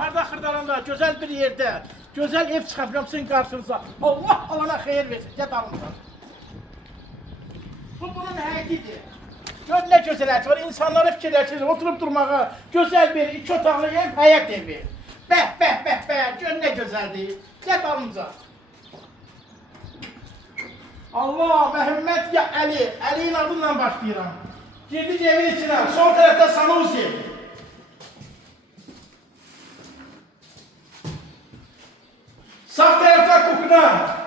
harda xırdalanda, gözəl bir yerdə, gözəl ev çıxartıram sizin qarşınıza. Allah alana xeyir versin, gəl dalımdan. Bu bunun həqiqidir. Gör nə gözəl həyat var, insanlara fikirləşir, oturub durmağa, gözəl bir iki otaqlı ev, həyat evi. Bəh, bəh, bəh, bəh, gör nə gözəldir. Gəl dalımca. Allah, Məhəmməd ya Əli, Əli'nin adıyla başlayıram. Girdik evin içine, sol tarafta Sanusi. Sağ tarafta Kukuna.